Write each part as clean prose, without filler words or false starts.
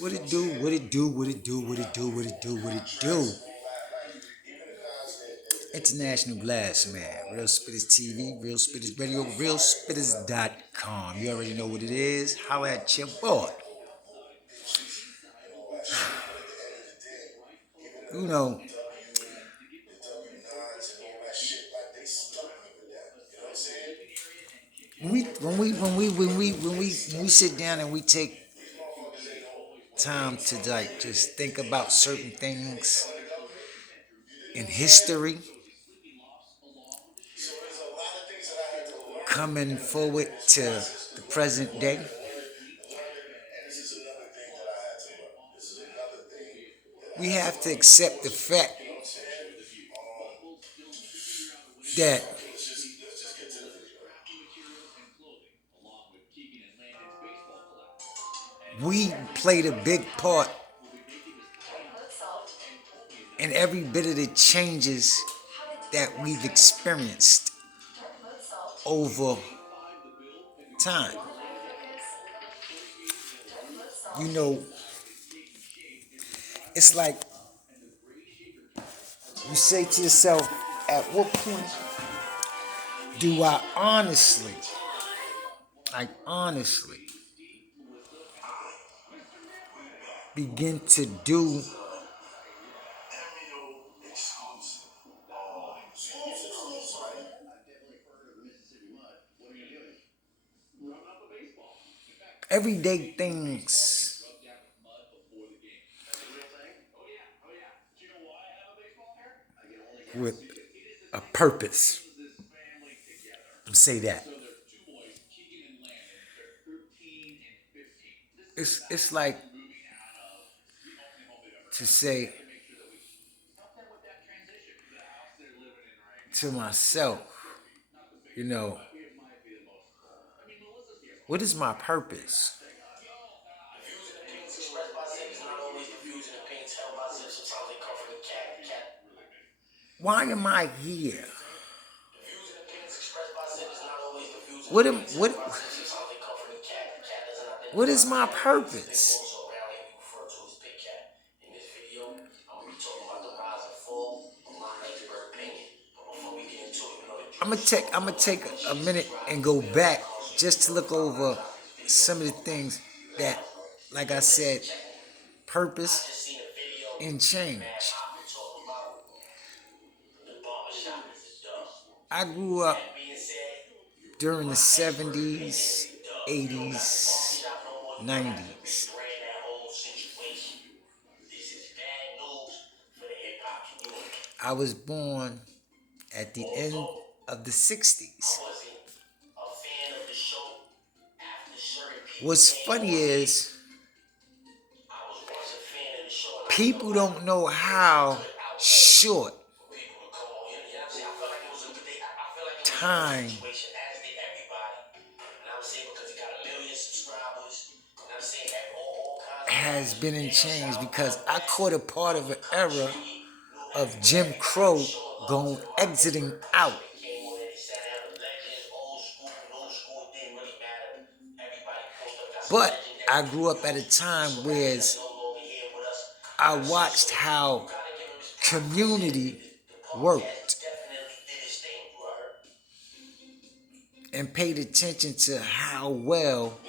What it do? What it do? What it do? What it do? What it do? What it do? International Glass Man, Real Spitters TV, Real Spitters Radio, RealSpitters.com. You already know what it is. How at your boy. You know, when we sit down and we take time to like just think about certain things in history coming forward to the present day, we have to accept the fact that we played a big part in every bit of the changes that we've experienced over time. You know, it's like you say to yourself, at what point do I honestly begin to do everyday things with a purpose? Say that. It's like to say to myself, you know, what is my purpose? Why am I here? What am what is my purpose? I'm gonna take a minute and go back just to look over some of the things that, like I said, purpose and change. I grew up during the 70s, 80s, 90s. I was born at the end of the 60s. What's funny is people don't know how short time has been in change, because I caught a part of an era of Jim Crow going exiting out. But I grew up at a time where I watched how community worked and paid attention to how well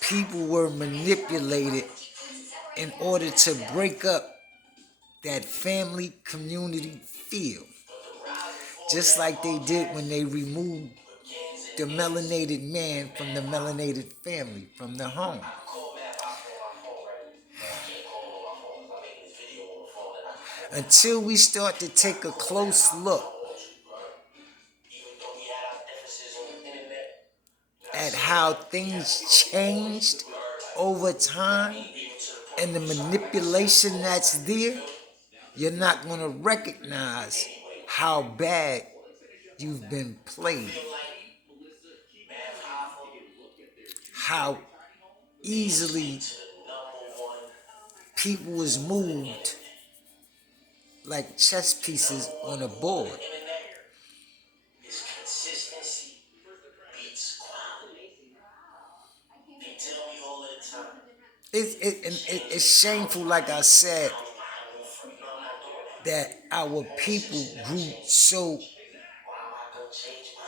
people were manipulated in order to break up that family community feel. Just like they did when they removed the melanated man from the melanated family, from the home. Until we start to take a close look at how things changed over time and the manipulation that's there, you're not going to recognize how bad you've been played. How easily people was moved like chess pieces on a board. It's shameful, like I said, that our people grew so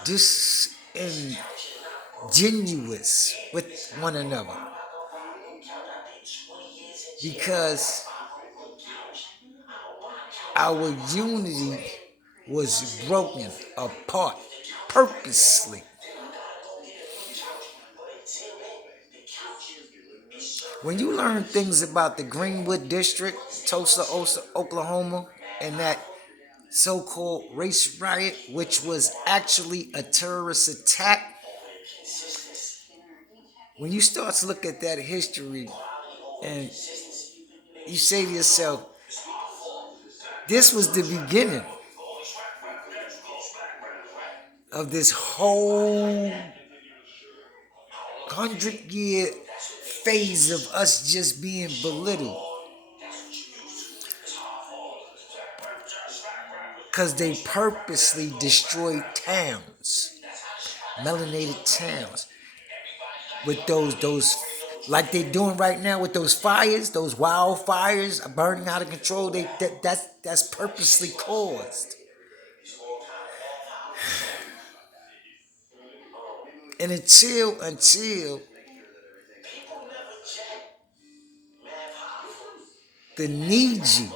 disingenuous with one another because our unity was broken apart purposely. When you learn things about the Greenwood District, Tulsa, Oklahoma, and that so-called race riot, which was actually a terrorist attack, when you start to look at that history and you say to yourself, this was the beginning of this whole 100-year phase of us just being belittled because they purposely destroyed towns, melanated towns, with those like they're doing right now with those fires, those wildfires are burning out of control. That's purposely caused. And until the Niji